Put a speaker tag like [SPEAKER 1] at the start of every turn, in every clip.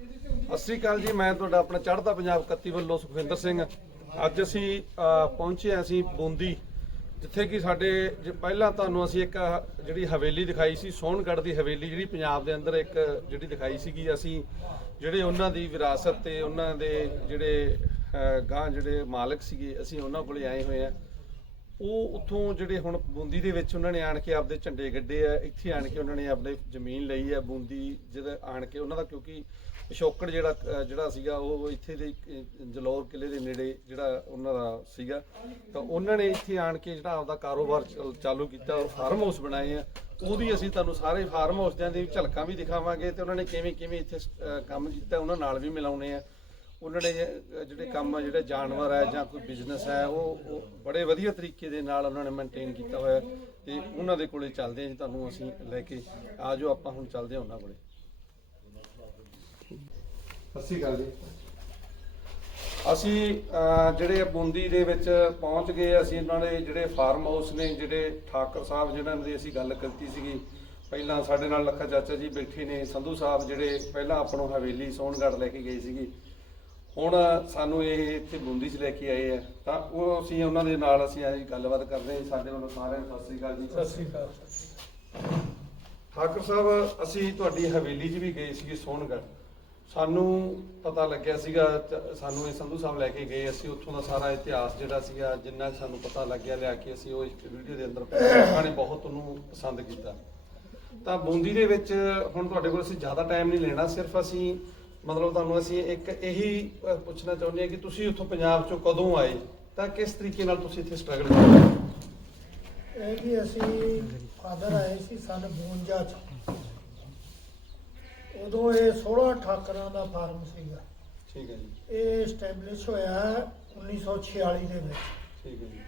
[SPEAKER 1] ਸਤਿ ਸ਼੍ਰੀ ਅਕਾਲ ਜੀ ਮੈਂ ਤੁਹਾਡਾ ਆਪਣਾ ਚੜ੍ਹਦਾ ਪੰਜਾਬ 31 ਵੱਲੋਂ ਸੁਖਵਿੰਦਰ ਸਿੰਘ। ਅੱਜ ਅਸੀਂ ਪਹੁੰਚੇ ਹਾਂ ਅਸੀਂ ਬੂੰਦੀ ਜਿੱਥੇ ਕਿ ਸਾਡੇ ਜੇ ਪਹਿਲਾਂ ਤੁਹਾਨੂੰ ਅਸੀਂ ਇੱਕ ਜਿਹੜੀ ਹਵੇਲੀ ਦਿਖਾਈ ਸੀ ਸੋਹਣਗੜ੍ਹ ਦੀ ਹਵੇਲੀ ਜਿਹੜੀ ਪੰਜਾਬ ਦੇ ਅੰਦਰ ਇੱਕ ਜਿਹੜੀ ਦਿਖਾਈ ਸੀਗੀ ਅਸੀਂ ਜਿਹੜੇ ਉਹਨਾਂ ਦੀ ਵਿਰਾਸਤ ਤੇ ਉਹਨਾਂ ਦੇ ਜਿਹੜੇ ਅ, ਗਾਂ ਜਿਹੜੇ ਮਾਲਕ ਸੀਗੇ ਅਸੀਂ ਉਹਨਾਂ ਕੋਲੇ ਆਏ ਹੋਏ ਆ ਉਹ ਉੱਥੋਂ ਜਿਹੜੇ ਹੁਣ ਬੂੰਦੀ ਦੇ ਵਿੱਚ ਉਹਨਾਂ ਨੇ ਆਣ ਕੇ ਆਪਦੇ ਝੰਡੇ ਗੱਡੇ ਆ, ਇੱਥੇ ਆਣ ਕੇ ਉਹਨਾਂ ਨੇ ਆਪਣੇ ਜ਼ਮੀਨ ਲਈ ਆ ਬੂੰਦੀ, ਜਿਹਦਾ ਆਣ ਕੇ ਉਹਨਾਂ ਦਾ ਕਿਉਂਕਿ ਪਿਛੋਕੜ ਜਿਹੜਾ ਜਿਹੜਾ ਸੀਗਾ, ਉਹ ਇੱਥੇ ਦੇ ਜਲੌਰ ਕਿਲੇ ਦੇ ਨੇੜੇ ਜਿਹੜਾ ਉਹਨਾਂ ਦਾ ਸੀਗਾ। ਤਾਂ ਉਹਨਾਂ ਨੇ ਇੱਥੇ ਆਣ ਕੇ ਜਿਹੜਾ ਆਪਦਾ ਕਾਰੋਬਾਰ ਚਲ- ਚਾਲੂ ਕੀਤਾ ਔਰ ਫਾਰਮ ਹਾਊਸ ਬਣਾਏ ਆ। ਉਹਦੀ ਅਸੀਂ ਤੁਹਾਨੂੰ ਸਾਰੇ ਫਾਰਮ ਹਾਊਸਿਆਂ ਦੀ ਝਲਕਾਂ ਵੀ ਦਿਖਾਵਾਂਗੇ ਤੇ ਉਹਨਾਂ ਨੇ ਕਿਵੇਂ ਕਿਵੇਂ ਇੱਥੇ ਕੰਮ ਕੀਤਾ, ਉਹਨਾਂ ਨਾਲ ਵੀ ਮਿਲਾਉਣੇ ਆ। ਉਹਨਾਂ ਨੇ ਜਿਹੜੇ ਕੰਮ ਆ, ਜਿਹੜੇ ਜਾਨਵਰ ਹੈ ਜਾਂ ਕੋਈ ਬਿਜ਼ਨਸ ਹੈ ਉਹ ਉਹ ਬੜੇ ਵਧੀਆ ਤਰੀਕੇ ਦੇ ਨਾਲ ਉਹਨਾਂ ਨੇ ਮੇਨਟੇਨ ਕੀਤਾ ਹੋਇਆ ਤੇ ਉਹਨਾਂ ਦੇ ਕੋਲੇ ਚੱਲਦੇ ਆ ਜੀ, ਤੁਹਾਨੂੰ ਅਸੀਂ ਲੈ ਕੇ ਆ ਜਾਓ ਆਪਾਂ ਹੁਣ ਚੱਲਦੇ ਹਾਂ ਉਹਨਾਂ ਕੋਲੇ। ਸਤਿ ਸ਼੍ਰੀ ਅਕਾਲ ਜੀ। ਅਸੀਂ ਜਿਹੜੇ ਬੂੰਦੀ ਦੇ ਵਿੱਚ ਪਹੁੰਚ ਗਏ, ਅਸੀਂ ਉਹਨਾਂ ਦੇ ਜਿਹੜੇ ਫਾਰਮ ਹਾਊਸ ਨੇ, ਜਿਹੜੇ ਠਾਕਰ ਸਾਹਿਬ ਜਿਹਨਾਂ ਦੀ ਅਸੀਂ ਗੱਲ ਕੀਤੀ ਸੀਗੀ, ਪਹਿਲਾਂ ਸਾਡੇ ਨਾਲ ਲੱਖਾ ਚਾਚਾ ਜੀ ਬੈਠੇ ਨੇ, ਸੰਧੂ ਸਾਹਿਬ ਜਿਹੜੇ ਪਹਿਲਾਂ ਆਪਾਂ ਨੂੰ ਹਵੇਲੀ ਸੋਹਣਗੜ੍ਹ ਲੈ ਕੇ ਗਏ ਸੀਗੇ। ਹੁਣ ਸਾਨੂੰ ਇਹ ਇੱਥੇ ਬੂੰਦੀ 'ਚ ਲੈ ਕੇ ਆਏ ਆ ਤਾਂ ਉਹ ਅਸੀਂ ਉਹਨਾਂ ਦੇ ਨਾਲ ਅਸੀਂ ਅੱਜ ਗੱਲਬਾਤ ਕਰਦੇ ਹਾਂ ਸਾਡੇ ਵੱਲੋਂ ਸਾਰਿਆਂ ਨੂੰ ਸਤਿ ਸ਼੍ਰੀ ਅਕਾਲ ਜੀ।
[SPEAKER 2] ਸਤਿ ਸ੍ਰੀ ਅਕਾਲ।
[SPEAKER 1] ਠਾਕਰ ਸਾਹਿਬ ਅਸੀਂ ਤੁਹਾਡੀ ਹਵੇਲੀ 'ਚ ਵੀ ਗਏ ਸੀਗੇ ਸੋਹਣਗੜ੍ਹ ਸਾਨੂੰ ਪਤਾ ਲੱਗਿਆ ਸੀਗਾ ਸਾਨੂੰ ਇਹ ਸੰਧੂ ਸਾਹਿਬ ਲੈ ਕੇ ਗਏ ਅਸੀਂ ਉੱਥੋਂ ਦਾ ਸਾਰਾ ਇਤਿਹਾਸ ਜਿਹੜਾ ਸੀਗਾ ਜਿੰਨਾ ਸਾਨੂੰ ਪਤਾ ਲੱਗਿਆ ਲਿਆ ਕੇ ਅਸੀਂ ਉਹ ਇਸ ਵੀਡੀਓ ਦੇ ਅੰਦਰ ਪਾਇਆ। ਨੇ ਬਹੁਤ ਉਹਨੂੰ ਪਸੰਦ ਕੀਤਾ। ਤਾਂ ਬੂੰਦੀ ਦੇ ਵਿੱਚ ਹੁਣ ਤੁਹਾਡੇ ਕੋਲ ਅਸੀਂ ਜ਼ਿਆਦਾ ਟਾਈਮ ਨਹੀਂ ਲੈਣਾ ਸਿਰਫ ਅਸੀਂ ਮਤਲਬ ਤੁਹਾਨੂੰ ਅਸੀਂ ਇੱਕ ਇਹੀ ਅਹ, ਪੁੱਛਣਾ ਚਾਹੁੰਦੇ ਹਾਂ ਕਿ ਤੁਸੀਂ ਉੱਥੋਂ ਪੰਜਾਬ ਚੋਂ ਕਦੋਂ ਆਏ? ਤਾਂ ਕਿਸ ਤਰੀਕੇ ਨਾਲ ਤੁਸੀਂ ਇੱਥੇ ਸਟਰਗਲ ਕੀਤਾ
[SPEAKER 2] ਇਹ ਵੀ ਅਸੀਂ ਫਾਦਰ ਆਏ ਸੀ ਸਨ 52 ਚ। ਉਦੋਂ ਇਹ 16 ਠਾਕਰਾਂ ਦਾ ਫਾਰਮ ਸੀਗਾ।
[SPEAKER 1] ਠੀਕ ਹੈ ਜੀ।
[SPEAKER 2] ਇਹ ਸਟੈਬਲਿਸ਼ ਹੋਇਆ 1946 ਦੇ ਵਿੱਚ।
[SPEAKER 1] ਠੀਕ ਹੈ ਜੀ।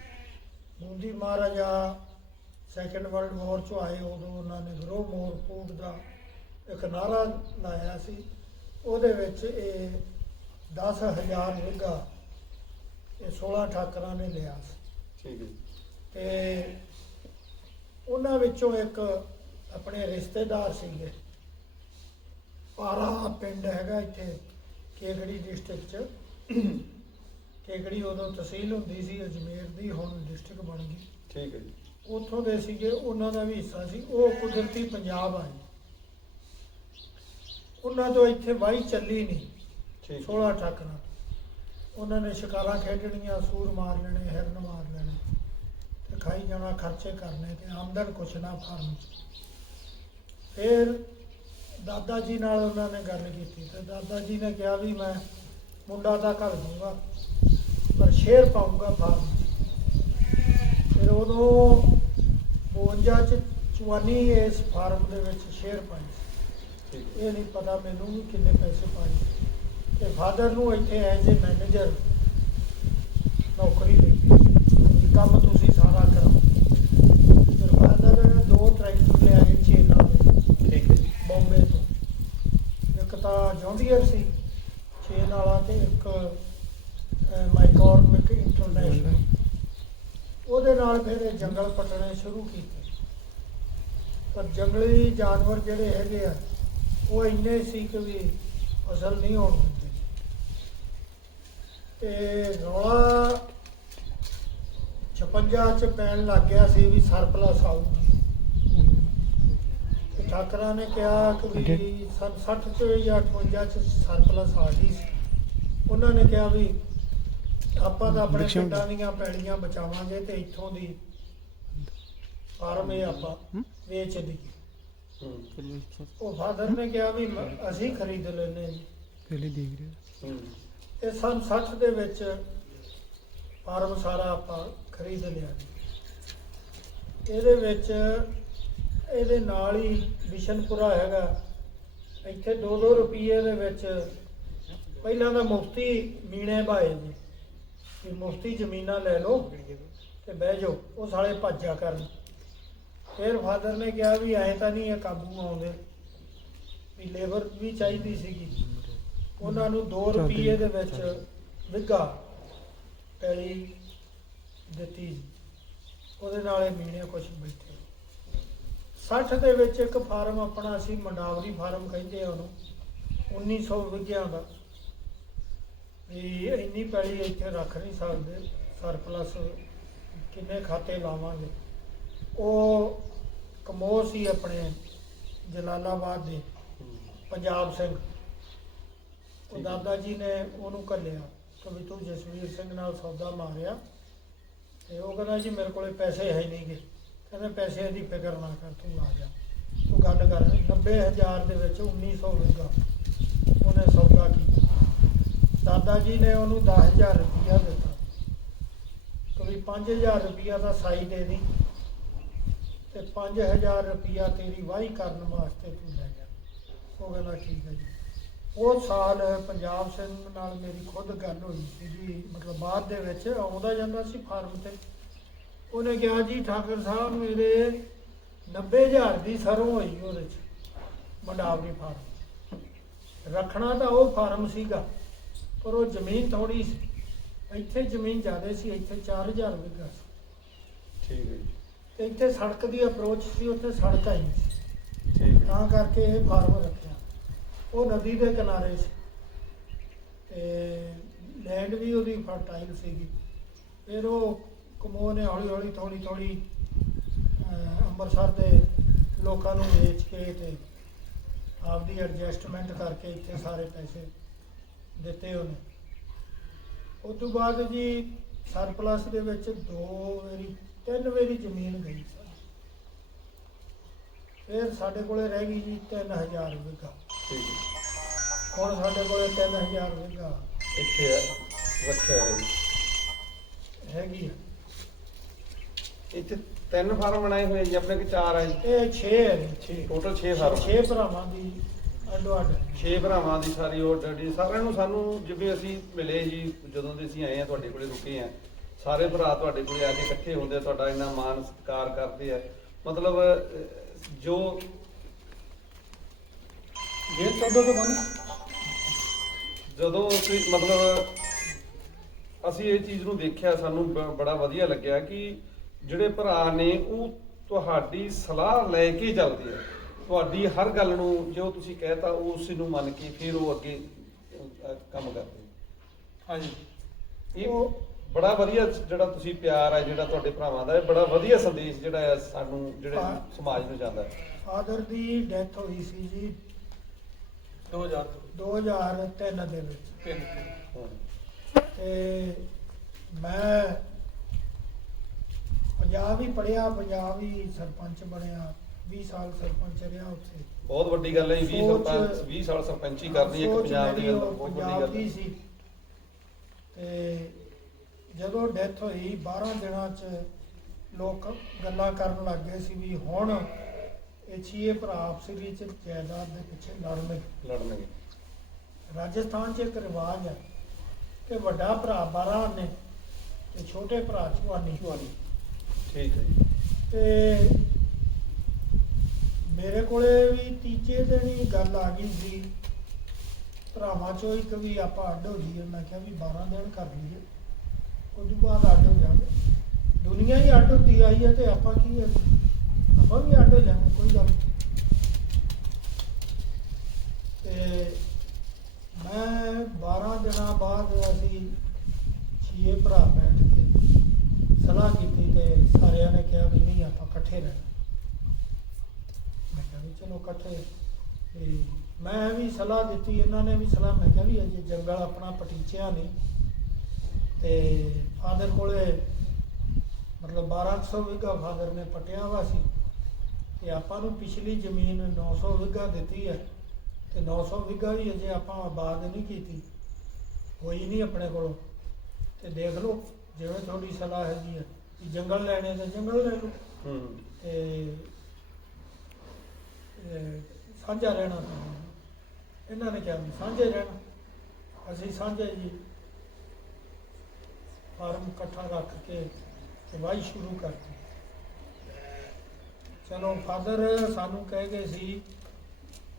[SPEAKER 2] Bundi Maharaja second world war ਚ ਆਏ ਉਦੋਂ ਉਹਨਾਂ ਨੇ ਗਰੋ ਮੋਰ ਫੂਡ ਦਾ ਇੱਕ ਨਾਰਾ ਲਾਇਆ ਸੀ। ਉਹਦੇ ਵਿੱਚ ਇਹ 10000 ਵਿਗਾ ਇਹ 16 ਠਾਕਰਾਂ ਨੇ ਲਿਆ ਸੀ।
[SPEAKER 1] ਠੀਕ ਹੈ
[SPEAKER 2] ਤੇ ਉਹਨਾਂ ਵਿੱਚੋਂ ਇੱਕ ਆਪਣੇ ਰਿਸ਼ਤੇਦਾਰ ਸੀਗੇ। ਪਾਰਾ ਪਿੰਡ ਹੈਗਾ ਇੱਥੇ ਕੇਗੜੀ ਡਿਸਟ੍ਰਿਕਟ ਚ। ਕੇਗੜੀ ਉਦੋਂ ਤਹਿਸੀਲ ਹੁੰਦੀ ਸੀ ਅਜਮੇਰ ਦੀ ਹੁਣ ਡਿਸਟ੍ਰਿਕਟ ਬਣ ਗਈ।
[SPEAKER 1] ਠੀਕ ਹੈ ਜੀ।
[SPEAKER 2] ਉੱਥੋਂ ਦੇ ਸੀਗੇ ਉਹਨਾਂ ਦਾ ਵੀ ਹਿੱਸਾ ਸੀ। ਉਹ ਕੁਦਰਤੀ ਪੰਜਾਬ ਆਏ। ਉਹਨਾਂ ਤੋਂ ਇੱਥੇ ਵਾਹੀ ਚੱਲੀ ਨਹੀਂ
[SPEAKER 1] ਠੀਕ
[SPEAKER 2] 16 ਠਾਕਰਾਂ ਉਹਨਾਂ ਨੇ ਸ਼ਿਕਾਰਾਂ ਖੇਡਣੀਆਂ ਸੂਰ ਮਾਰ ਲੈਣੇ ਹਿਰਨ ਮਾਰ ਲੈਣੇ ਤੇ ਖਾਈ ਜਾਣਾ ਖਰਚੇ ਕਰਨੇ ਤੇ ਆਮਦਨ ਕੁਛ ਨਾ ਫਾਰਮ ਚ ਫਿਰ ਦਾਦਾ ਜੀ ਨਾਲ ਉਹਨਾਂ ਨੇ ਗੱਲ ਕੀਤੀ ਤੇ ਦਾਦਾ ਜੀ ਨੇ ਕਿਹਾ ਵੀ ਮੈਂ ਮੁੰਡਾ ਤਾਂ ਘੱਲ ਦੂੰਗਾ ਪਰ ਸ਼ੇਰ ਪਾਉਂਗਾ ਫਾਰਮ। 'ਚ ਫਿਰ ਉਦੋਂ 52 ਚ ਚਵਾਨੀ ਇਸ ਫਾਰਮ ਦੇ ਵਿੱਚ ਸ਼ੇਰ ਪਾਈ ਇਹ ਨਹੀਂ ਪਤਾ ਮੈਨੂੰ ਵੀ ਕਿੰਨੇ ਪੈਸੇ ਪਾਏ। ਤੇ ਫਾਦਰ ਨੂੰ ਇੱਥੇ ਐਜ਼ ਅ ਮੈਨੇਜਰ ਨੌਕਰੀ ਦਿੱਤੀ ਕੰਮ ਤੁਸੀਂ ਸਾਰਾ ਕਰੋ ਫਿਰ ਫਾਦਰ ਦੋ ਟਰੈਕਟਰ ਲਿਆਏ ਚੇਨਾ ਦੇ
[SPEAKER 1] ਠੀਕ ਹੈ
[SPEAKER 2] ਬੰਬੇ ਤੋਂ। ਇੱਕ ਤਾਂ ਜੌਂਡੀਅਰ ਸੀ ਚੇਨ ਵਾਲਾ ਤੇ ਇੱਕ ਮਾਈਕੋਰਮਿਕ ਇੰਟਰਨੈਸ਼ਨਲ ਉਹਦੇ ਨਾਲ ਫਿਰ ਇਹ ਜੰਗਲ ਪੱਟਣੇ ਸ਼ੁਰੂ ਕੀਤੇ। ਪਰ ਜੰਗਲੀ ਜਾਨਵਰ ਜਿਹੜੇ ਹੈਗੇ ਆ ਉਹ ਇੰਨੇ ਸੀ ਕਿ ਵੀ ਫਸਲ ਨਹੀਂ ਹੋਣ ਦਿੰਦੇ। ਤੇ ਰੌਲਾ 56 ਚ ਪੈਣ ਲੱਗ ਗਿਆ ਸੀ ਵੀ ਸਰਪਲਸ ਆਊਗੀ ਤੇ ਠਾਕਰਾਂ ਨੇ ਕਿਹਾ ਕਿ ਵੀ ਸਨ 60 ਚ ਜਾਂ 58 ਚ ਸਰਪਲਸ ਆ ਗਈ ਸੀ। ਉਹਨਾਂ ਨੇ ਕਿਹਾ ਵੀ ਆਪਾਂ ਤਾਂ ਆਪਣੇ ਪਿੰਡਾਂ ਦੀਆਂ ਪੈੜੀਆਂ ਬਚਾਵਾਂਗੇ ਤੇ ਇੱਥੋਂ ਦੀ ਫਾਰਮ ਇਹ ਆਪਾਂ ਵੇਚ ਦੀ ਉਹ ਫਾਦਰ ਨੇ ਕਿਹਾ ਵੀ ਮ- ਅਸੀਂ ਖਰੀਦ ਲੈਨੇ ਜੀ
[SPEAKER 3] ਪਹਿਲੇ ਦੇਖ ਰਹੇ
[SPEAKER 1] ਹੂੰ।
[SPEAKER 2] ਇਹ ਸਨ 60 ਦੇ ਵਿੱਚ ਫਾਰਮ ਸਾਰਾ ਆਪਾਂ ਖਰੀਦ ਲਿਆ ਜੀ। ਇਹਦੇ ਵਿੱਚ ਇਹਦੇ ਨਾਲ ਹੀ ਬਿਸ਼ਨਪੁਰਾ ਹੈਗਾ। ਇੱਥੇ 2-2 ਰੁਪਏ ਦੇ ਵਿੱਚ ਪਹਿਲਾਂ ਤਾਂ ਮੁਫਤੀ ਮੀਣੇ ਭਾਏ ਜੀ। ਵੀ ਮੁਫਤੀ ਜ਼ਮੀਨਾਂ ਲੈ ਲਓ ਤੇ ਬਹਿ ਜਾਓ ਉਹ ਸਾਲੇ ਭੱਜਿਆ ਕਰਨ। ਫਿਰ ਫਾਦਰ ਨੇ ਕਿਹਾ ਵੀ ਐ ਤਾਂ ਨਹੀਂ ਇਹ ਕਾਬੂ ਆਉਂਦੇ ਵੀ ਲੇਬਰ ਵੀ ਚਾਹੀਦੀ ਸੀਗੀ। ਉਹਨਾਂ ਨੂੰ 2 ਰੁਪਏ ਦੇ ਵਿੱਚ ਵਿੱਗਾ ਪੈਲੀ ਦਿੱਤੀ। ਉਹਦੇ ਨਾਲ ਇਹ ਮੀਣੇ ਕੁਝ ਬੈਠੇ। 60 ਦੇ ਵਿੱਚ ਇੱਕ ਫਾਰਮ ਆਪਣਾ ਸੀ ਮੰਡਾਵਰੀ ਫਾਰਮ ਕਹਿੰਦੇ ਆ ਉਹਨੂੰ। 1900 ਵਿਗਿਆਂ ਦਾ। ਵੀ ਇੰਨੀ ਪੈਲੀ ਇੱਥੇ ਰੱਖ ਨਹੀਂ ਸਕਦੇ। ਸਰਪਲਸ ਕਿੰਨੇ ਖਾਤੇ ਲਾਵਾਂਗੇ। ਉਹ ਕਮੋਹ ਸੀ ਆਪਣੇ ਜਲਾਲਾਬਾਦ ਦੇ ਪੰਜਾਬ ਸਿੰਘ। ਉਹ। ਦਾਦਾ ਜੀ ਨੇ ਉਹਨੂੰ ਕੱਲਿਆ ਕਿ ਵੀ ਤੂੰ ਜਸਵੀਰ ਸਿੰਘ ਨਾਲ ਸੌਦਾ ਮਾਰਿਆ ਤੇ ਉਹ ਕਹਿੰਦਾ ਜੀ ਮੇਰੇ ਕੋਲੇ ਪੈਸੇ ਹੈ ਨਹੀਂਗੇ। ਕਹਿੰਦੇ ਪੈਸੇ ਦੀ ਫਿਕਰ ਨਾ ਕਰ ਤੂੰ ਆ ਜਾ। ਤੂੰ ਗੱਲ ਕਰ 90000 ਦੇ ਵਿੱਚ 1900 ਵਿਗਾ ਉਹਨੇ ਸੌਦਾ ਕੀਤਾ। ਦਾਦਾ ਜੀ ਨੇ ਉਹਨੂੰ 10000 ਰੁਪਇਆ ਦਿੱਤਾ। ਕਿ ਵੀ 5000 ਰੁਪਇਆ ਦਾ ਸਾਈ ਦੇ ਦੀ। ਤੇ 5000 ਰੁਪਇਆ ਤੇਰੀ ਵਾਹੀ ਕਰਨ ਵਾਸਤੇ ਤੂੰ ਲੈ ਜਾ ਉਹ ਕਹਿੰਦਾ, ਠੀਕ ਹੈ ਜੀ। ਉਹ ਸਾਲ ਪੰਜਾਬ ਸਿੰਘ ਨਾਲ ਮੇਰੀ ਖੁਦ ਗੱਲ ਹੋਈ ਸੀ ਜੀ, ਮਤਲਬ ਬਾਅਦ ਦੇ ਵਿੱਚ ਆਉਂਦਾ ਜਾਂਦਾ ਸੀ ਫਾਰਮ ਤੇ। ਉਹਨੇ ਕਿਹਾ, ਜੀ ਠਾਕਰ ਸਾਹਿਬ, ਮੇਰੇ 90000 ਦੀ ਸਰੋਂ ਹੋਈ ਉਹਦੇ ਚ, ਮੰਡਾਵਰੀ ਫਾਰਮ ਰੱਖਣਾ ਤਾਂ ਉਹ ਫਾਰਮ ਸੀਗਾ, ਪਰ ਉਹ ਜ਼ਮੀਨ ਥੋੜੀ ਸੀ। ਇੱਥੇ ਜ਼ਮੀਨ ਜ਼ਿਆਦਾ ਸੀ, ਇੱਥੇ 4000 ਵਿਗਾ ਸੀ।
[SPEAKER 1] ਠੀਕ ਹੈ ਜੀ।
[SPEAKER 2] ਤੇ ਇੱਥੇ ਸੜਕ ਦੀ ਅਪਰੋਚ ਸੀ ਉੱਥੇ ਸੜਕ ਆਈ ਸੀ।
[SPEAKER 1] ਠੀਕ
[SPEAKER 2] ਤਾਂ ਕਰਕੇ ਇਹ ਫਾਰਮ ਰੱਖਿਆ। ਉਹ ਨਦੀ ਦੇ ਕਿਨਾਰੇ ਸੀ। ਤੇ ਲੈਂਡ ਵੀ ਉਹਦੀ ਫਰਟਾਈਲ ਸੀਗੀ। ਫਿਰ ਉਹ ਕਮੋ ਨੇ ਹੌਲੀ ਹੌਲੀ ਥੋੜੀ ਥੋੜੀ ਅੰਮ੍ਰਿਤਸਰ ਦੇ ਲੋਕਾਂ ਨੂੰ ਵੇਚ ਕੇ ਤੇ ਆਪਦੀ ਐਡਜਸਟਮੈਂਟ ਕਰਕੇ ਇੱਥੇ ਸਾਰੇ ਪੈਸੇ ਦਿੱਤੇ ਉਹਨੇ। ਉਸ ਤੋਂ ਬਾਅਦ ਜੀ ਸਰਪਲਸ ਦੇ ਵਿੱਚ ਦੋ ਵਾਰੀ ਤਿੰਨ ਵਾਰੀ ਜ਼ਮੀਨ ਗਈ ਫਿਰ ਸਾਡੇ ਕੋਲੇ ਰਹਿ ਗਈ ਜੀ 3000 ਵਿਗਾ
[SPEAKER 1] ਠੀਕ ਹੈ।
[SPEAKER 2] ਹੁਣ ਸਾਡੇ ਕੋਲੇ 3000 ਵਿਗਾ
[SPEAKER 1] ਇੱਥੇ ਰੱਖਿਆ ਹੈ ਜੀ।
[SPEAKER 2] ਹੈਗੀ ਆ।
[SPEAKER 1] ਇੱਥੇ ਤਿੰਨ ਫਾਰਮ ਬਣਾਏ ਹੋਏ ਜੀ ਆਪਣੇ ਕਿ ਚਾਰ ਹੈ ਜੀ?
[SPEAKER 2] ਇਹ 6 ਹੈ 6
[SPEAKER 1] ਟੋਟਲ 6 ਫਾਰਮ
[SPEAKER 2] 6 ਭਰਾਵਾਂ ਦੀ ਅੱਡੋ ਅੱਡ
[SPEAKER 1] 6 ਭਰਾਵਾਂ ਦੀ ਸਾਰੀ ਉਹ ਡੈਡੀ ਸਾਰਿਆਂ ਨੂੰ ਸਾਨੂੰ ਜਿਵੇਂ ਅਸੀਂ ਮਿਲੇ ਜੀ ਜਦੋਂ ਦੇ ਅਸੀਂ ਆਏ ਆ ਤੁਹਾਡੇ ਕੋਲੇ ਰੁਕੇ ਆ ਸਾਰੇ ਭਰਾ ਤੁਹਾਡੇ ਕੋਲੇ ਆ ਕੇ ਇਕੱਠੇ ਹੁੰਦੇ ਆ ਤੁਹਾਡਾ ਇੰਨਾ ਮਾਣ ਸਤਿਕਾਰ ਕਰਦੇ ਆ। ਮਤਲਬ ਜੋ
[SPEAKER 2] ਜੇ todo ਤੋਂ ਬਣ।
[SPEAKER 1] ਜਦੋਂ ਅਸੀਂ ਮਤਲਬ ਅਸੀਂ ਇਹ ਚੀਜ਼ ਨੂੰ ਦੇਖਿਆ ਸਾਨੂੰ ਬੜਾ ਵਧੀਆ ਲੱਗਿਆ ਕਿ ਜਿਹੜੇ ਭਰਾ ਨੇ ਉਹ ਤੁਹਾਡੀ ਸਲਾਹ ਲੈ ਕੇ ਚੱਲਦੇ ਆ। ਤੁਹਾਡੀ ਹਰ ਗੱਲ ਨੂੰ ਜੋ ਤੁਸੀਂ ਕਹਿਤਾ ਉਹ ਉਸ ਨੂੰ ਮੰਨ ਕੇ ਫਿਰ ਉਹ ਅੱਗੇ ਕੰਮ ਕਰਦੇ
[SPEAKER 2] ਹਾਂਜੀ।
[SPEAKER 1] ਇਹ ਬੜਾ ਵਧੀਆ ਜਿਹੜਾ ਤੁਸੀਂ ਪਿਆਰ ਹੈ ਜਿਹੜਾ ਤੁਹਾਡੇ ਭਰਾਵਾਂ ਦਾ ਇਹ ਬੜਾ ਵਧੀਆ ਸੰਦੇਸ਼ ਜਿਹੜਾ ਹੈ ਸਾਨੂੰ ਜਿਹੜੇ
[SPEAKER 2] ਹਾਂ।
[SPEAKER 1] ਸਮਾਜ ਨੂੰ ਜਾਂਦਾ ਹੈ।
[SPEAKER 2] ਫਾਦਰ ਦੀ ਡੈਥ ਹੋਈ ਸੀ ਜੀ।
[SPEAKER 3] 2000
[SPEAKER 2] 2003 ਦੇ। ਵਿੱਚ।
[SPEAKER 3] ਤਿੰਨ।
[SPEAKER 1] ਹਾਂ।
[SPEAKER 2] ਤੇ ਮੈਂ ਪੰਜਾਬ ਹੀ ਪੜਿਆ ਪੰਜਾਬ ਹੀ ਸਰਪੰਚ ਬਣਿਆ 20 ਸਾਲ ਸਰਪੰਚ ਰਿਹਾ ਉੱਥੇ।
[SPEAKER 1] ਬਹੁਤ ਵੱਡੀ ਗੱਲ ਹੈ 20
[SPEAKER 2] ਸੋਚ-
[SPEAKER 1] ਸਰਪੰਚ 20 ਸਾਲ ਸਰਪੰਚੀ ਕਰਨੀ ਇੱਕ
[SPEAKER 2] ਸੋਚ
[SPEAKER 1] ਪੰਜਾਬ ਦੀ
[SPEAKER 2] ਮੇਰੀ
[SPEAKER 1] ਅੰਦਰ
[SPEAKER 2] ਉਹ
[SPEAKER 1] ਬਹੁਤ ਵੱਡੀ
[SPEAKER 2] ਪੰਜਾਬ
[SPEAKER 1] ਗੱਲ
[SPEAKER 2] ਦੀ
[SPEAKER 1] ਹੈ
[SPEAKER 2] ਸੀ। ਤੇ ਜਦੋਂ ਡੈਥ ਹੋਈ 12 ਦਿਨਾਂ ਚ ਲੋਕ ਗੱਲਾਂ ਕਰਨ ਲੱਗ ਗਏ ਸੀ ਵੀ ਹੁਣ ਇਹ ਛੇ ਭਰਾ ਆਪਸੀ ਵਿੱਚ ਜਾਇਦਾਦ ਦੇ ਪਿੱਛੇ ਲੜਨਗੇ।
[SPEAKER 1] ਲੜਨਗੇ।
[SPEAKER 2] ਰਾਜਸਥਾਨ 'ਚ ਇੱਕ ਰਿਵਾਜ ਹੈ ਕਿ ਵੱਡਾ ਭਰਾ 12 ਨੇ ਤੇ ਛੋਟੇ ਭਰਾ ਚੁਆਨੀ
[SPEAKER 1] ਠੀਕ ਹੈ
[SPEAKER 2] ਤੇ ਮੇਰੇ ਕੋਲੇ ਵੀ ਤੀਜੇ ਦਿਨ ਹੀ ਗੱਲ ਆ ਗਈ ਸੀ। ਭਰਾਵਾਂ ਚੋਂ ਇੱਕ ਵੀ ਆਪਾਂ ਅੱਡ ਹੋ ਜਾਈਏ ਮੈਂ ਕਿਹਾ ਵੀ 12 ਦਿਨ ਕਰ ਲਈਏ ਉਸ ਤੋਂ ਬਾਅਦ ਅੱਡ ਹੋ ਜਾਵਾਂਗੇ ਦੁਨੀਆ ਹੀ ਆਈ ਹੈ ਤੇ ਆਪਾਂ ਕੀ ਹੈ ਆਪਾਂ ਵੀ ਅੱਡ ਹੋ ਜਾਵਾਂਗੇ, ਕੋਈ ਗੱਲ ਨਹੀਂ। ਤੇ ਮੈਂ 12 ਦਿਨਾਂ ਬਾਅਦ ਅਸੀਂ ਛੇ ਭਰਾ ਬੈਠ ਕੇ ਸਲਾਹ ਕੀਤੀ ਤੇ ਸਾਰਿਆਂ ਨੇ ਕਿਹਾ ਵੀ ਨਹੀਂ, ਆਪਾਂ ਇਕੱਠੇ ਰਹਿਣਾ। ਮੈਂ ਕਿਹਾ ਵੀ ਚਲੋ ਇਕੱਠੇ। ਤੇ ਮੈਂ ਵੀ ਸਲਾਹ ਦਿੱਤੀ, ਇਹਨਾਂ ਨੇ ਵੀ ਸਲਾਹ, ਮੈਂ ਕਿਹਾ ਵੀ ਅਜੇ ਜੰਗਲ ਆਪਣਾ ਪਟੀਚਿਆ ਨਹੀਂ ਤੇ ਫਾਦਰ ਕੋਲੇ ਮਤਲਬ 1200 ਵਿਗਾ ਫਾਦਰ ਨੇ ਪਟਿਆ ਵਾ ਸੀ ਤੇ ਆਪਾਂ ਨੂੰ ਪਿਛਲੀ ਜ਼ਮੀਨ 900 ਵਿਗਾ ਦਿੱਤੀ ਹੈ ਤੇ 900 ਵਿਗਾ ਵੀ ਅਜੇ ਆਪਾਂ ਆਬਾਦ ਨਹੀਂ ਕੀਤੀ ਹੋਈ ਨਹੀਂ ਆਪਣੇ ਕੋਲੋਂ। ਤੇ ਦੇਖ ਲਓ ਜਿਵੇਂ ਤੁਹਾਡੀ ਸਲਾਹ ਹੈਗੀ ਹੈ ਕਿ ਜੰਗਲ ਲੈਣੇ ਤਾਂ ਜੰਗਲ ਲੈ ਲਓ।
[SPEAKER 1] ਹੂੰ।
[SPEAKER 2] ਤੇ ਸਾਂਝਾ ਰਹਿਣਾ ਇਹਨਾਂ ਨੇ ਕਿਹਾ ਸਾਂਝੇ ਰਹਿਣਾ। ਅਸੀਂ ਸਾਂਝੇ ਜੀ। ਫਾਰਮ ਇਕੱਠਾ ਰੱਖ ਕੇ ਵਾਹੀ ਸ਼ੁਰੂ ਕਰਤੀ ਚਲੋ ਫਾਦਰ ਸਾਨੂੰ ਕਹਿ ਗਏ ਸੀ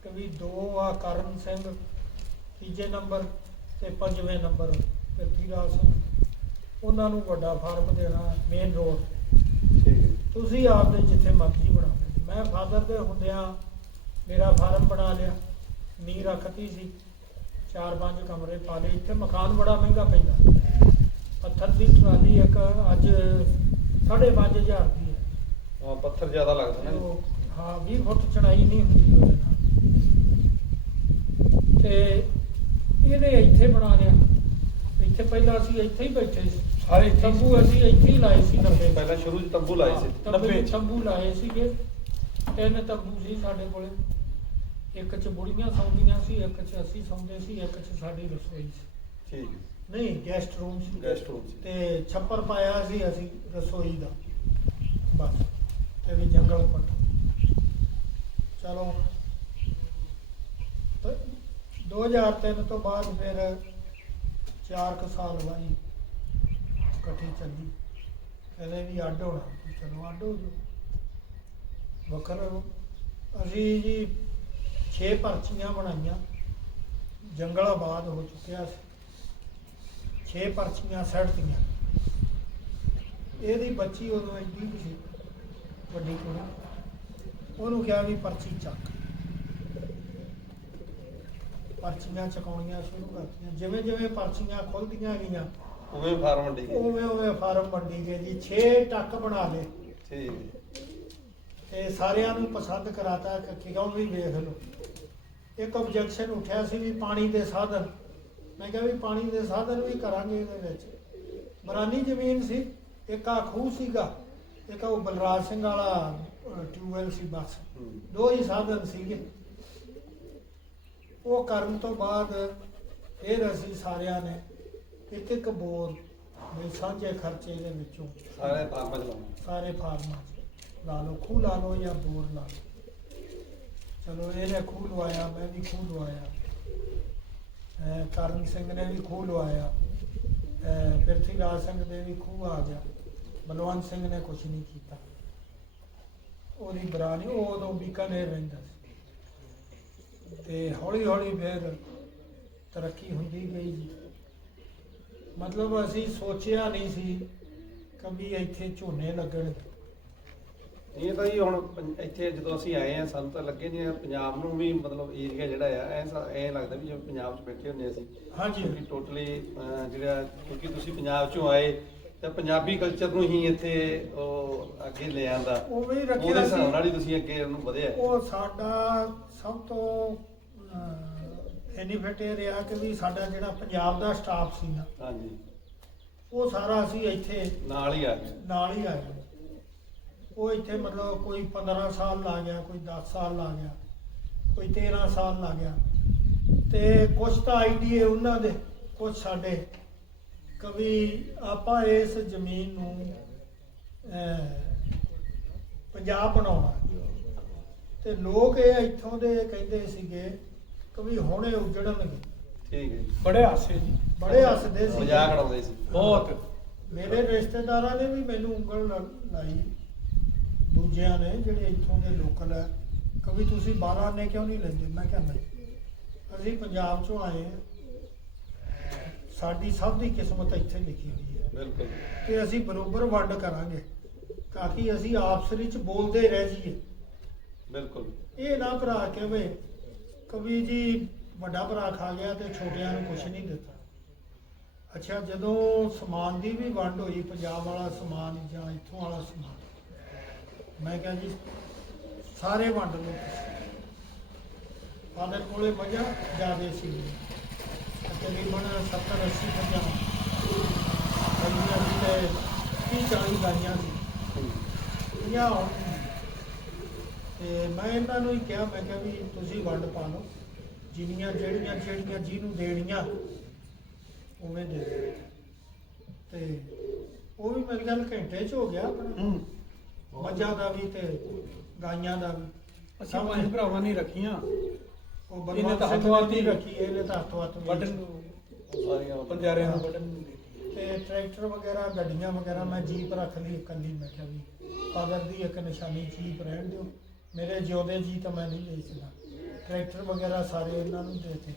[SPEAKER 2] ਕਿ ਵੀ ਦੋ ਆ ਕਰਨ ਸਿੰਘ ਤੀਜੇ ਨੰਬਰ ਤੇ ਪੰਜਵੇਂ ਨੰਬਰ ਪ੍ਰਿਥਵੀਰਾਜ ਸਿੰਘ। ਉਹਨਾਂ ਨੂੰ ਵੱਡਾ ਫਾਰਮ ਦੇਣਾ ਮੇਨ ਰੋਡ ਤੁਸੀਂ ਆਪਦੇ ਜਿੱਥੇ ਮਰਜ਼ੀ ਬਣਾ ਲਓ ਮੈਂ ਫਾਦਰ ਦੇ ਹੁੰਦਿਆਂ ਮੇਰਾ ਫਾਰਮ ਬਣਾ ਲਿਆ। ਨੀ ਰੱਖਤੀ ਸੀ। ਚਾਰ ਪੰਜ ਕਮਰੇ ਪਾ ਲਏ। ਇੱਥੇ ਮਕਾਨ ਬੜਾ ਮਹਿੰਗਾ ਪੈਂਦਾ। ਪੱਥਰ ਦੀ ਟਰਾਲੀ ਇੱਕ ਅੱਜ 5.5 ਹਜ਼ਾਰ ਦੀ ਹੈ।
[SPEAKER 1] ਹਾਂ, ਪੱਥਰ ਜ਼ਿਆਦਾ ਲੱਗਦਾ ਨਾ।
[SPEAKER 2] ਉਹ ਹਾਂ 20 ਫੁੱਟ ਚੜਾਈ ਨਹੀਂ ਹੁੰਦੀ ਉਹਦੇ ਨਾਲ। ਤੇ ਇਹਨੇ ਇੱਥੇ ਬਣਾ ਲਿਆ। ਇੱਥੇ ਪਹਿਲਾਂ ਅਸੀਂ ਇੱਥੇ ਹੀ ਬੈਠੇ ਸੀ।
[SPEAKER 3] ਸਾਰੇ
[SPEAKER 2] ਤੰਬੂ ਅਸੀਂ ਇੱਥੇ ਹੀ ਲਾਏ ਸੀ ਨੱਬੇ
[SPEAKER 1] ਪਹਿਲਾਂ ਸ਼ੁਰੂ 'ਚ ਤੰਬੂ ਲਾਏ ਸੀ
[SPEAKER 3] ਨੱਬੇ।
[SPEAKER 2] ਤੰਬੂ ਲਾਏ ਸੀਗੇ। ਤਿੰਨ ਤੰਬੂ ਸੀ ਸਾਡੇ ਕੋਲੇ। ਇੱਕ ਚ ਬੁੜੀਆਂ ਸੌਂਦੀਆਂ ਸੀ ਇੱਕ ਚ ਅਸੀਂ ਸੌਂਦੇ ਸੀ ਇੱਕ ਚ ਸਾਡੀ ਰਸੋਈ ਸੀ।
[SPEAKER 1] ਠੀਕ ਹੈ।
[SPEAKER 2] ਨਹੀਂ ਗੈਸਟ ਰੂਮ ਸੀ।
[SPEAKER 1] ਗੈਸਟ ਰੂਮ ਸੀ।
[SPEAKER 2] ਤੇ ਛੱਪਰ ਪਾਇਆ ਸੀ ਅਸੀਂ ਰਸੋਈ ਦਾ। ਬਸ ਤੇ ਵੀ ਜੰਗਲ ਪੱਟ। ਚਲੋ। ਤੇ 2003 ਤੋਂ ਬਾਅਦ ਫਿਰ 4 ਕੁ ਸਾਲ ਬਾਈ ਇਕੱਠੀ ਚੱਲੀ। ਕਹਿੰਦੇ ਵੀ ਅੱਡ ਹੋਣਾ ਚਲੋ ਅੱਡ ਹੋ ਜਾਓ ਵੱਖਰਾ ਰਹੋ। ਅਸੀਂ ਜੀ 6 ਪਰਚੀਆਂ ਬਣਾਈਆਂ। ਜੰਗਲ ਆਬਾਦ ਹੋ ਚੁੱਕਿਆ ਸੀ। 6 ਪਰਚੀਆਂ ਸੜਤੀਆਂ ਇਹਦੀ ਬੱਚੀ ਉਦੋਂ ਐਡੀ ਕੁ ਸੀ ਵੱਡੀ ਕੁੜੀ। ਉਹਨੂੰ ਕਿਹਾ ਵੀ ਪਰਚੀ ਚੱਕ। ਪਰਚੀਆਂ ਚਕਾਉਣੀਆਂ ਸ਼ੁਰੂ ਕਰਤੀਆਂ। ਜਿਵੇਂ ਜਿਵੇਂ ਪਰਚੀਆਂ ਖੁੱਲਦੀਆਂ ਗਈਆਂ
[SPEAKER 1] ਉਵੇਂ ਫਾਰਮ ਮੰਡੀ ਗਏ
[SPEAKER 2] ਉਵੇਂ ਉਵੇਂ ਫਾਰਮ ਵੰਡੀ ਗਏ ਜੀ। 6 ਟੱਕ ਬਣਾ ਲਏ।
[SPEAKER 1] ਠੀਕ।
[SPEAKER 2] ਤੇ ਸਾਰਿਆਂ ਨੂੰ ਪਸੰਦ ਕਰਾਤਾ। ਕਿ ਕਿਉਂ ਵੀ ਵੇਖ ਲਓ। ਇੱਕ ਆਬਜੈਕਸ਼ਨ ਉੱਠਿਆ ਸੀ ਵੀ ਪਾਣੀ ਦੇ ਸਾਧਨ ਮੈਂ ਕਿਹਾ ਵੀ ਪਾਣੀ ਦੇ ਸਾਧਨ ਵੀ ਕਰਾਂਗੇ ਇਹਦੇ ਵਿੱਚ। ਬਰਾਨੀ ਜ਼ਮੀਨ ਸੀ ਇੱਕ ਆ ਖੂਹ ਸੀਗਾ ਇੱਕ ਉਹ ਬਲਰਾਜ ਸਿੰਘ ਵਾਲਾ ਟਿਊਬਵੈਲ ਸੀ ਬਸ। ਦੋ ਹੀ ਸਾਧਨ ਸੀਗੇ। ਉਹ ਕਰਨ ਤੋਂ ਬਾਅਦ ਫਿਰ ਅਸੀਂ ਸਾਰਿਆਂ ਨੇ ਇੱਕ ਇੱਕ ਬੋਰ ਵੀ ਸਾਂਝੇ ਖਰਚੇ ਦੇ ਵਿੱਚੋਂ
[SPEAKER 1] ਸਾਰੇ ਫਾਰਮਾਂ 'ਚ ਲਾਉਣੇ।
[SPEAKER 2] ਸਾਰੇ ਫਾਰਮਾਂ 'ਚ ਲਾ ਲਓ ਖੂਹ ਲਾ ਲਓ ਜਾਂ ਬੋਰ ਲਾ ਲਓ। ਚਲੋ ਇਹਨੇ ਖੂਹ ਲਵਾਇਆ ਮੈਂ ਵੀ ਖੂਹ ਲਵਾਇਆ। ਕਰਨ ਸਿੰਘ ਨੇ ਵੀ ਖੂਹ ਲਵਾਇਆ ਅਹ ਪ੍ਰਿਥਵੀਰਾਜ ਸਿੰਘ ਦੇ ਵੀ ਖੂਹ ਆ ਗਿਆ। ਬਲਵੰਤ ਸਿੰਘ ਨੇ ਕੁਝ ਨਹੀਂ ਕੀਤਾ। ਉਹਦੀ ਬਰਾਨੀ ਉਹ ਉਦੋਂ ਬੀਕਾਨੇਰ ਰਹਿੰਦਾ ਸੀ। ਤੇ ਹੌਲੀ ਹੌਲੀ ਫਿਰ ਤਰੱਕੀ ਹੁੰਦੀ ਗਈ ਜੀ। ਮਤਲਬ ਅਸੀਂ ਸੋਚਿਆ ਨਹੀਂ ਸੀ ਕभी ਇੱਥੇ ਝੋਨੇ ਲੱਗਣ।
[SPEAKER 1] ਇਹ ਤਾਂ ਜੀ ਹੁਣ ਪੰ- ਇੱਥੇ ਜਦੋਂ ਅਸੀਂ ਆਏ ਆ ਸਾਨੂੰ ਤਾਂ ਲੱਗੇ ਜੀ ਪੰਜਾਬ ਨੂੰ ਵੀ ਮਤਲਬ ਏਰੀਆ ਜਿਹੜਾ ਆ ਐ ਐ ਲੱਗਦਾ ਵੀ ਜਿਵੇਂ ਪੰਜਾਬ 'ਚ ਬੈਠੇ ਹੁੰਦੇ ਅਸੀਂ।
[SPEAKER 2] ਹਾਂਜੀ।
[SPEAKER 1] ਕਿਉਂਕਿ ਟੋਟਲੀ ਜਿਹੜਾ ਕਿਉਂਕਿ ਤੁਸੀਂ ਪੰਜਾਬ 'ਚੋਂ ਆਏ ਤਾਂ ਪੰਜਾਬੀ ਕਲਚਰ ਨੂੰ ਹੀ ਇੱਥੇ ਉਹ ਅੱਗੇ ਲੈ ਆਂਦਾ।
[SPEAKER 2] ਉਹ ਵੀ
[SPEAKER 1] ਉਹਦੇ
[SPEAKER 2] ਰੱਖਿਆ
[SPEAKER 1] ਨਾਲ
[SPEAKER 2] ਸੀ
[SPEAKER 1] ਹੀ ਤੁਸੀਂ ਅੱਗੇ ਉਹਨੂੰ ਵਧਿਆ।
[SPEAKER 2] ਉਹ ਸਾਡਾ ਸਭ ਤੋਂ ਬੈਨੀਫਿਟ ਇਹ ਰਿਹਾ ਕਿ ਵੀ ਸਾਡਾ ਜਿਹੜਾ ਪੰਜਾਬ ਦਾ ਸਟਾਫ ਸੀ ਨਾ
[SPEAKER 1] ਹਾਂਜੀ।
[SPEAKER 2] ਉਹ ਸਾਰਾ ਅਸੀਂ ਇੱਥੇ
[SPEAKER 1] ਨਾਲ ਹੀ ਆ ਗਿਆ
[SPEAKER 2] ਨਾਲ ਹੀ ਆਏ ਉਹ ਇੱਥੇ ਮਤਲਬ ਕੋਈ 15 ਸਾਲ ਲਾ ਗਿਆ ਕੋਈ 10 ਸਾਲ ਲਾ ਗਿਆ ਕੋਈ 13 ਸਾਲ ਲਾ ਗਿਆ। ਤੇ ਕੁਝ ਤਾਂ ਆਈਡੀਏ ਉਹਨਾਂ ਦੇ ਕੁਝ ਸਾਡੇ। ਕਵੀ ਆਪਾਂ ਇਸ ਜ਼ਮੀਨ ਨੂੰ ਪੰਜਾਬ ਬਣਾਉਣਾ। ਤੇ ਲੋਕ ਇਹ ਇੱਥੋਂ ਦੇ ਕਹਿੰਦੇ ਸੀਗੇ ਕਿ ਵੀ ਹੁਣੇ ਉਜੜਨਗੇ।
[SPEAKER 1] ਠੀਕ ਹੈ ਜੀ।
[SPEAKER 3] ਬੜੇ ਹਾਸੇ ਜੀ।
[SPEAKER 2] ਬੜੇ ਹੱਸਦੇ ਸੀ
[SPEAKER 1] ਮਜ਼ਾਕ ਉਡਾਉਂਦੇ ਸੀ।
[SPEAKER 3] ਬਹੁਤ।
[SPEAKER 2] ਮੇਰੇ ਰਿਸ਼ਤੇਦਾਰਾਂ ਨੇ ਵੀ ਮੈਨੂੰ ਉਂਗਲ ਲ- ਲਾਈ। ਦੂਜਿਆਂ ਨੇ ਜਿਹੜੇ ਇੱਥੋਂ ਦੇ ਲੋਕਲ ਹੈ ਕभी ਤੁਸੀਂ ਬਾਹਰ ਨੇ ਕਿਉਂ ਨਹੀਂ ਲੈਂਦੇ? ਮੈਂ ਕਿਹਾ ਨਹੀਂ। ਅਸੀਂ ਪੰਜਾਬ ਚੋਂ ਆਏ ਹਾਂ। ਸਾਡੀ ਸਭ ਦੀ ਕਿਸਮਤ ਇੱਥੇ ਲਿਖੀ ਹੋਈ ਹੈ।
[SPEAKER 1] ਬਿਲਕੁਲ।
[SPEAKER 2] ਤੇ ਅਸੀਂ ਬਰੋਬਰ ਵੰਡ ਕਰਾਂਗੇ ਤਾਂ ਕਿ ਅਸੀਂ ਆਪਸ ਵਿੱਚ ਬੋਲਦੇ ਰਹਿ ਜਾਈਏ।
[SPEAKER 1] ਬਿਲਕੁਲ।
[SPEAKER 2] ਇਹ ਨਾ ਭਰਾ ਕਹਵੇ ਕਵੀ ਜੀ ਵੱਡਾ ਭਰਾ ਖਾ ਗਿਆ ਤੇ ਛੋਟਿਆਂ ਨੂੰ ਕੁਝ ਨਹੀਂ ਦਿੱਤਾ। ਅੱਛਾ ਜਦੋਂ ਸਮਾਨ ਦੀ ਵੀ ਵੰਡ ਹੋਈ ਪੰਜਾਬ ਵਾਲਾ ਸਮਾਨ ਜਾਂ ਇੱਥੋਂ ਵਾਲਾ ਸਮਾਨ ਮੈਂ ਕਿਹਾ ਜੀ, ਸਾਰੇ ਵੰਡ ਲਓ ਫਾਦਰ ਕੋਲੇ ਮਜ਼ਾ ਜ਼ਿਆਦੇ ਸੀ। ਤਕਰੀਬਨ 70 80 ਪੰਜਾਹ ਗਾਈਆਂ ਤੇ 30 40 ਗਾਈਆਂ ਸੀ। ਪੰਜਾਹ ਤੇ ਮੈਂ ਇਹਨਾਂ ਨੂੰ ਹੀ ਕਿਹਾ, ਮੈਂ ਕਿਹਾ ਵੀ ਤੁਸੀਂ ਵੰਡ ਪਾ ਲਓ। ਜਿੰਨੀਆਂ ਜਿਹੜੀਆਂ ਜਿਹੜੀਆਂ ਜਿਹਨੂੰ ਦੇਣੀਆਂ, ਉਵੇਂ ਦੇ ਤੇ ਉਹ ਵੀ ਮੇਰੇ ਖਿਆਲ ਘੰਟੇ ਚ ਹੋ ਗਿਆ ਆਪਣਾ। ਮੱਝਾਂ ਦਾ ਵੀ ਤੇ ਗਾਈਆਂ ਦਾ ਵੀ।
[SPEAKER 3] ਅਸੀਂ ਪੰਜ ਭਰਾਵਾਂ ਨੇ ਰੱਖੀਆਂ।
[SPEAKER 2] ਉਹ
[SPEAKER 3] ਇਹਨੇ ਤਾਂ
[SPEAKER 2] ਸਿੰਘ
[SPEAKER 3] ਹੱਥੋਂ
[SPEAKER 2] ਨੇ
[SPEAKER 3] ਹੱਥ ਹੀ
[SPEAKER 2] ਨਹੀਂ ਰੱਖੀ ਇਹਨੇ ਤਾਂ ਹੱਥੋਂ ਹੱਥ ਵੇਚ।
[SPEAKER 3] ਨੂੰ।
[SPEAKER 1] ਸਾਰੀਆਂ
[SPEAKER 3] ਪੰਜਾਰਿਆਂ ਨੂੰ ਨੂੰ ਦਿੱਤੀ।
[SPEAKER 2] ਤੇ ਟਰੈਕਟਰ ਵਗੈਰਾ ਗੱਡੀਆਂ ਵਗੈਰਾ ਮੈਂ ਜੀਪ ਰੱਖ ਲਈ ਇਕੱਲੀ ਮੈਂ ਕਿਹਾ ਵੀ ਫਾਦਰ ਦੀ ਇੱਕ ਨਿਸ਼ਾਨੀ ਜੀਪ ਰਹਿਣ ਦਿਓ। ਮੇਰੇ ਜਿਉਂਦੇ ਜੀ ਤਾਂ ਮੈਂ ਨਹੀਂ ਵੇਚਦਾ ਟਰੈਕਟਰ ਵਗੈਰਾ ਸਾਰੇ ਇਹਨਾਂ ਨੂੰ ਦੇਤੇ।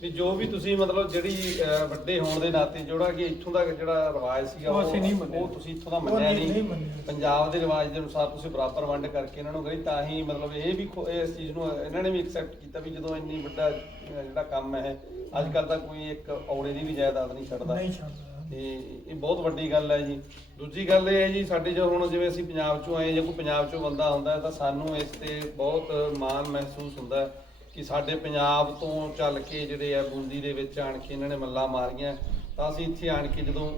[SPEAKER 1] ਵੀ ਜੋ ਵੀ ਤੁਸੀਂ ਮਤਲਬ ਜਿਹੜੀ ਅਹ, ਵੱਡੇ ਹੋਣ ਦੇ ਨਾਤੇ ਜਿਹੜਾ ਕਿ ਇੱਥੋਂ ਦਾ ਜਿਹੜਾ ਰਿਵਾਜ ਸੀਗਾ
[SPEAKER 3] ਉਹ ਅਸੀਂ ਨਹੀਂ ਮੰਨਿਆ।
[SPEAKER 1] ਉਹ ਤੁਸੀਂ ਇੱਥੋਂ ਦਾ
[SPEAKER 2] ਉਹ
[SPEAKER 1] ਮੰਨਿਆ
[SPEAKER 2] ਨਹੀਂ- ਨਹੀਂ।
[SPEAKER 1] ਨਹੀਂ
[SPEAKER 2] ਮੰਨਿਆ।
[SPEAKER 1] ਪੰਜਾਬ ਦੇ ਰਿਵਾਜ ਦੇ ਅਨੁਸਾਰ ਤੁਸੀਂ ਬਰਾਬਰ ਵੰਡ ਕਰਕੇ ਇਹਨਾਂ ਨੂੰ ਕਰੀ ਤਾਂ ਹੀ ਮਤਲਬ ਇਹ ਵੀ ਖੁ- ਇਸ ਚੀਜ਼ ਨੂੰ ਇਹਨਾਂ ਨੇ ਵੀ ਐਕਸੈਪਟ ਕੀਤਾ ਵੀ ਜਦੋਂ ਇੰਨੀ ਵੱਡਾ ਅਹ, ਜਿਹੜਾ ਕੰਮ ਹੈ ਅੱਜ ਕੱਲ ਤਾਂ ਕੋਈ ਇੱਕ ਔੜੇ ਦੀ ਵੀ ਜਾਇਦਾਦ ਨਹੀਂ ਛੱਡਦਾ।
[SPEAKER 2] ਨਹੀਂ ਛੱਡਦਾ।
[SPEAKER 1] ਤੇ ਇਹ ਬਹੁਤ ਵੱਡੀ ਗੱਲ ਹੈ ਜੀ। ਦੂਜੀ ਗੱਲ ਇਹ ਹੈ ਜੀ ਸਾਡੇ ਜੋ ਹੁਣ ਜਿਵੇਂ ਅਸੀਂ ਪੰਜਾਬ ਚੋਂ ਆਏ ਜੇ ਕੋਈ ਪੰਜਾਬ ਚੋਂ ਬੰਦਾ ਆਉਂਦਾ ਹੈ ਤਾਂ ਸਾਨੂੰ ਇਸ ਤੇ ਬਹੁਤ ਮਾਣ ਮਹਿਸੂਸ ਹੁੰਦਾ ਹੈ। ਕਿ ਸਾਡੇ ਪੰਜਾਬ ਤੋਂ ਚੱਲ ਕੇ ਜਿਹੜੇ ਆ ਬੂੰਦੀ ਦੇ ਵਿੱਚ ਆਣ ਕੇ ਇਹਨਾਂ ਨੇ ਮੱਲਾ ਮਾਰੀਆਂ ਤਾਂ ਅਸੀਂ ਇੱਥੇ ਆਣ ਕੇ ਜਦੋਂ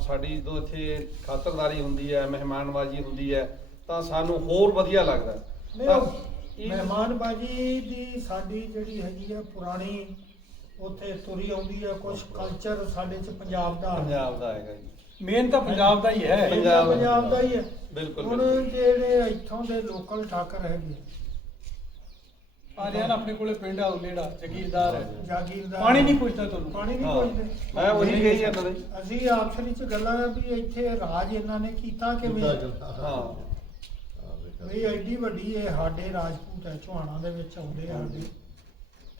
[SPEAKER 1] ਸਾਡੀ ਜਦੋਂ ਇੱਥੇ ਖਾਤਰਦਾਰੀ ਹੁੰਦੀ ਹੈ ਮਹਿਮਾਨਵਾਜੀ ਹੁੰਦੀ ਹੈ ਤਾਂ ਸਾਨੂੰ ਹੋਰ ਵਧੀਆ ਲੱਗਦਾ ਤਾਂ
[SPEAKER 2] ਮਹਿਮਾਨਬਾਜੀ ਦੀ ਸਾਡੀ ਜਿਹੜੀ ਹੈਗੀ ਆ ਪੁਰਾਣੀ ਉੱਥੇ ਤੁਰੀ ਆਉਂਦੀ ਆ ਕੁਝ ਕਲਚਰ ਸਾਡੇ ਚ ਪੰਜਾਬ ਦਾ।
[SPEAKER 1] ਪੰਜਾਬ ਦਾ ਹੈਗਾ ਜੀ।
[SPEAKER 3] ਮੇਨ ਤਾਂ ਪੰਜਾਬ ਦਾ ਹੀ ਹੈ।
[SPEAKER 1] ਪੰਜਾਬ-
[SPEAKER 2] ਦਾ ਹੀ ਹੈ।
[SPEAKER 1] ਬਿਲਕੁਲ,
[SPEAKER 2] ਹੁਣ। ਜਿਹੜੇ ਇੱਥੋਂ ਦੇ ਲੋਕਲ ਠਾਕਰ ਹੈਗੇ
[SPEAKER 3] ਆ ਰਿਹਾ ਨਾ ਆਪਣੇ ਕੋਲੇ ਪਿੰਡ ਆ ਉਲੇੜਾ ਜ਼ਗੀਰਦਾਰ ਹੈ।
[SPEAKER 2] ਜਾਗੀਰਦਾਰ।
[SPEAKER 3] ਪਾਣੀ ਨਹੀਂ ਪੁੱਛਦਾ ਤੁਹਾਨੂੰ।
[SPEAKER 2] ਪਾਣੀ ਨਹੀਂ
[SPEAKER 1] ਹਾਂ।
[SPEAKER 2] ਪੁੱਛਦੇ।
[SPEAKER 1] ਮੈਂ ਉਹੀ ਕਹੀ ਜਾਂਦਾ ਜੀ
[SPEAKER 2] ਅਸੀਂ ਆਪਸਰੀ ਚ ਗੱਲਾਂ ਆ ਵੀ ਇੱਥੇ ਰਾਜ ਇਹਨਾਂ ਨੇ ਕੀਤਾ ਕਿਵੇਂ?
[SPEAKER 1] ਹਾਂ।
[SPEAKER 2] ਵੀ ਐਡੀ ਵੱਡੀ ਇਹ ਸਾਡੇ ਰਾਜਪੂਤ ਹੈ ਚੋਹਾਣਾ ਦੇ ਵਿੱਚ ਆਉਂਦੇ ਆ ਸਾਡੇ।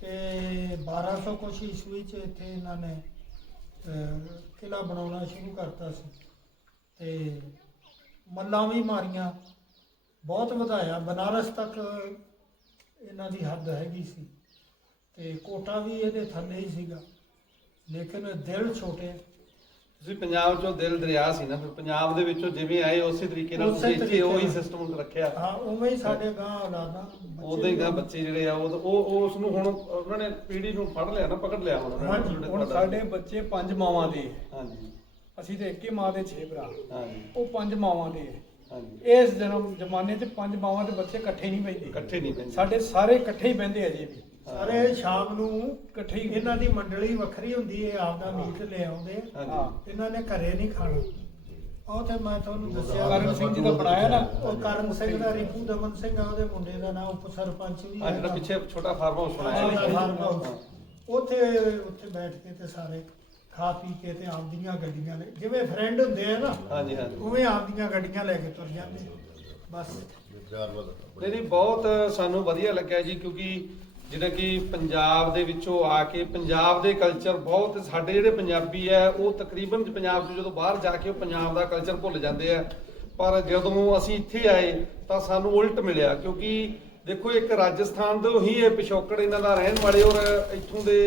[SPEAKER 2] ਤੇ 1200 ਕੁਛ ਈਸਵੀ ਚ ਇੱਥੇ ਇਹਨਾਂ ਨੇ ਅਹ, ਕਿਲ੍ਹਾ ਬਣਾਉਣਾ ਸ਼ੁਰੂ ਕਰਤਾ ਸੀ। ਤੇ ਮੱਲਾਂ ਵੀ ਮਾਰੀਆਂ ਬਹੁਤ ਵਧਾਇਆ। ਬਨਾਰਸ ਤੱਕ ਇਹਨਾਂ ਦੀ ਹੱਦ ਹੈਗੀ ਸੀ ਤੇ ਕੋਟਾ ਵੀ ਇਹਦੇ ਥੱਲੇ ਹੀ ਸੀਗਾ ਲੇਕਿਨ ਦਿਲ ਛੋਟੇ।
[SPEAKER 1] ਤੁਸੀਂ ਪੰਜਾਬ ਚੋਂ ਦਿਲ ਦਰਿਆ ਸੀ ਨਾ ਫਿਰ ਪੰਜਾਬ ਦੇ ਵਿੱਚੋਂ ਜਿਵੇਂ ਆਏ ਉਸੇ ਤਰੀਕੇ ਨਾਲ
[SPEAKER 2] ਉਸੇ
[SPEAKER 1] ਤੁਸੀਂ ਇੱਥੇ
[SPEAKER 2] ਤਰੀਕੇ
[SPEAKER 1] ਉਹੀ
[SPEAKER 2] ਨਾਲ।
[SPEAKER 1] ਸਿਸਟਮ ਰੱਖਿਆ।
[SPEAKER 2] ਹਾਂ ਉਵੇਂ ਹੀ ਸਾਡੇ ਗਾਂ ਔਲਾਦਾਂ ਬੱਚੇ
[SPEAKER 1] ਉਹਦੇ ਹੀ ਗਾ ਬੱਚੇ ਜਿਹੜੇ ਆ ਉਹ ਉਹ ਉਸ ਨੂੰ ਹੁਣ ਉਹਨਾਂ ਨੇ ਪੀੜ੍ਹੀ ਨੂੰ ਫੜ ਲਿਆ ਨਾ ਪਕੜ ਲਿਆ ਹੁਣ ਉਹਨਾਂ ਨੇ
[SPEAKER 2] ਹਾਂਜੀ,
[SPEAKER 1] ਜਿਹੜੇ
[SPEAKER 3] ਹੁਣ
[SPEAKER 1] ਤੁਹਾਡਾ-
[SPEAKER 3] ਸਾਡੇ ਬੱਚੇ ਪੰਜ ਮਾਵਾਂ ਦੇ। ਹੈ।
[SPEAKER 1] ਹਾਂਜੀ।
[SPEAKER 3] ਅਸੀਂ ਤੇ ਇੱਕੇ ਮਾਂ ਦੇ 6 ਭਰਾ।
[SPEAKER 1] ਹਾਂਜੀ।
[SPEAKER 3] ਉਹ ਪੰਜ ਮਾਵਾਂ ਦੇ। ਹੈ। ਇਸ ਜਨਮ ਜ਼ਮਾਨੇ 'ਚ ਪੰਜ ਮਾਵਾਂ ਦੇ ਬੱਚੇ ਇਕੱਠੇ ਨਹੀਂ ਬੈਠਦੇ
[SPEAKER 1] ਇਕੱਠੇ ਨਹੀਂ ਪੈਂਦੇ।
[SPEAKER 3] ਸਾਡੇ ਸਾਰੇ ਇਕੱਠੇ ਹੀ ਬਹਿੰਦੇ ਅਜੇ ਵੀ
[SPEAKER 2] ਸਾਰੇ ਸ਼ਾਮ ਨੂੰ
[SPEAKER 3] ਇਕੱਠੇ ਹੀ
[SPEAKER 2] ਇਹਨਾਂ ਦੀ ਮੰਡਲੀ ਵੱਖਰੀ ਹੁੰਦੀ ਹੈ ਆਪਦਾ ਮੀਟ ਲੈ ਆਉਂਦੇ। ਆ।
[SPEAKER 1] ਹਾਂਜੀ
[SPEAKER 2] ਇਹਨਾਂ ਨੇ ਘਰੇ ਨਹੀਂ ਖਾਣਾ। ਉਹ ਤੇ ਮੈਂ ਤੁਹਾਨੂੰ ਦੱਸਿਆ।
[SPEAKER 3] ਕਰਨ ਸਿੰਘ ਜੀ ਦਾ ਬਣਾਇਆ ਨਾ।
[SPEAKER 2] ਉਹ ਕਰਨ ਸਿੰਘ ਦਾ ਰਿਪੂ ਦਮਨ ਸਿੰਘ ਆ ਉਹਦੇ ਮੁੰਡੇ ਦਾ ਨਾਮ ਉਪ ਸਰਪੰਚ ਵੀ
[SPEAKER 1] ਆ ਜਿਹੜਾ ਪਿੱਛੇ ਛੋਟਾ ਫਾਰਮ ਹਾਊਸ ਬਣਾਇਆ।
[SPEAKER 2] ਹਾਂ,
[SPEAKER 1] ਜੀ।
[SPEAKER 2] Farmhouse. ਉੱਥੇ ਉੱਥੇ ਬੈਠ ਕੇ ਤੇ ਸਾਰੇ ਖਾ ਪੀ ਕੇ ਤੇ ਆਪਦੀਆਂ ਗੱਡੀਆਂ ਲੈ ਜਿਵੇਂ ਫਰੈਂਡ ਹੁੰਦੇ ਆ ਨਾ
[SPEAKER 1] ਹਾਂਜੀ ਹਾਂਜੀ।
[SPEAKER 2] ਉਵੇਂ ਆਪਦੀਆਂ ਗੱਡੀਆਂ ਲੈ ਕੇ ਤੁਰ ਜਾਂਦੇ। ਬਸ।
[SPEAKER 1] ਨਹੀਂ ਨਹੀਂ ਬਹੁਤ ਸਾਨੂੰ ਵਧੀਆ ਲੱਗਿਆ ਜੀ ਕਿਉਂਕਿ ਜਿਹੜਾ ਕਿ ਪੰਜਾਬ ਦੇ ਵਿੱਚੋਂ ਆ ਕੇ ਪੰਜਾਬ ਦੇ ਕਲਚਰ ਬਹੁਤ ਸਾਡੇ ਜਿਹੜੇ ਪੰਜਾਬੀ ਆ ਉਹ ਤਕਰੀਬਨ ਪੰਜਾਬ ਤੋਂ ਜਦੋਂ ਬਾਹਰ ਜਾ ਕੇ ਉਹ ਪੰਜਾਬ ਦਾ ਕਲਚਰ ਭੁੱਲ ਜਾਂਦੇ ਆ। ਪਰ ਜਦੋਂ ਅਸੀਂ ਇੱਥੇ ਆਏ ਤਾਂ ਸਾਨੂੰ ਉਲਟ ਮਿਲਿਆ ਕਿਉਂਕਿ ਦੇਖੋ ਇੱਕ ਰਾਜਸਥਾਨ ਤੋਂ ਹੀ ਇਹ ਪਿਛੋਕੜ ਇਹਨਾਂ ਦਾ ਰਹਿਣ ਵਾਲੇ ਔਰ ਇੱਥੋਂ ਦੇ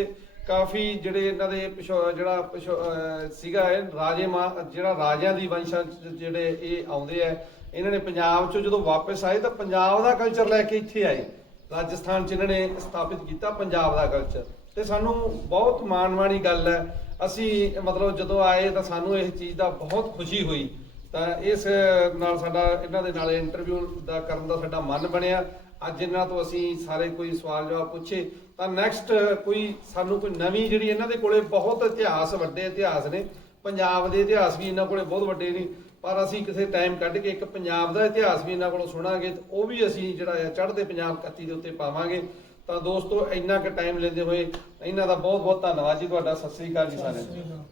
[SPEAKER 1] ਕਾਫੀ ਜਿਹੜੇ ਇਹਨਾਂ ਦੇ ਪਿਛੋ- ਜਿਹੜਾ ਪਿਛੋ- ਅਹ ਸੀਗਾ ਇਹ ਰਾਜੇ ਮਾ ਜਿਹੜਾ ਰਾਜਿਆਂ ਦੀ ਵੰਸ਼ਾਂ 'ਚ ਜਿਹੜੇ ਇਹ ਆਉਂਦੇ ਆ, ਇਹਨਾਂ ਨੇ ਪੰਜਾਬ 'ਚੋਂ ਜਦੋਂ ਵਾਪਸ ਆਏ ਤਾਂ ਪੰਜਾਬ ਦਾ ਕਲਚਰ ਲੈ ਕੇ ਇੱਥੇ ਆਏ। ਰਾਜਸਥਾਨ 'ਚ ਇਹਨਾਂ ਨੇ ਸਥਾਪਿਤ ਕੀਤਾ ਪੰਜਾਬ ਦਾ ਕਲਚਰ ਤੇ ਸਾਨੂੰ ਬਹੁਤ ਮਾਣ ਵਾਲੀ ਗੱਲ ਹੈ। ਅਸੀਂ ਮਤਲਬ ਜਦੋਂ ਆਏ ਤਾਂ ਸਾਨੂੰ ਇਹ ਚੀਜ਼ ਦਾ ਬਹੁਤ ਖੁਸ਼ੀ ਹੋਈ। ਤਾਂ ਇਸ ਨਾਲ ਸਾਡਾ, ਇਹਨਾਂ ਦੇ ਨਾਲ ਇੰਟਰਵਿਊ ਦਾ ਕਰਨ ਦਾ ਸਾਡਾ ਮਨ ਬਣਿਆ। ਅੱਜ ਇਹਨਾਂ ਤੋਂ ਅਸੀਂ ਸਾਰੇ ਕੋਈ ਸਵਾਲ ਜਵਾਬ ਪੁੱਛੇ। ਤਾਂ ਨੈਕਸਟ ਕੋਈ ਸਾਨੂੰ ਕੋਈ ਨਵੀਂ ਜਿਹੜੀ ਇਹਨਾਂ ਦੇ ਕੋਲੇ ਬਹੁਤ ਇਤਿਹਾਸ, ਵੱਡੇ ਇਤਿਹਾਸ ਨੇ। ਪੰਜਾਬ ਦੇ ਇਤਿਹਾਸ ਵੀ ਇਹਨਾਂ ਕੋਲੇ ਬਹੁਤ ਵੱਡੇ ਨੇ। ਪਰ ਅਸੀਂ ਕਿਸੇ ਟਾਈਮ ਕੱਢ ਕੇ ਇੱਕ ਪੰਜਾਬ ਦਾ ਇਤਿਹਾਸ ਵੀ ਇਹਨਾਂ ਕੋਲੋਂ ਸੁਣਾਂਗੇ ਤੇ ਉਹ ਵੀ ਅਸੀਂ ਜਿਹੜਾ ਹੈ ਚੜ੍ਹਦੇ ਪੰਜਾਬ ਕੱਤੀ ਦੇ ਉੱਤੇ ਪਾਵਾਂਗੇ। ਤਾਂ ਦੋਸਤੋ, ਇੰਨਾ ਕੁ ਟਾਈਮ ਲੈਂਦੇ ਹੋਏ ਇਹਨਾਂ ਦਾ ਬਹੁਤ ਬਹੁਤ ਧੰਨਵਾਦ ਜੀ ਤੁਹਾਡਾ। ਸਤਿ ਸ੍ਰੀ ਅਕਾਲ ਜੀ ਸਾਰਿਆਂ ਨੂੰ।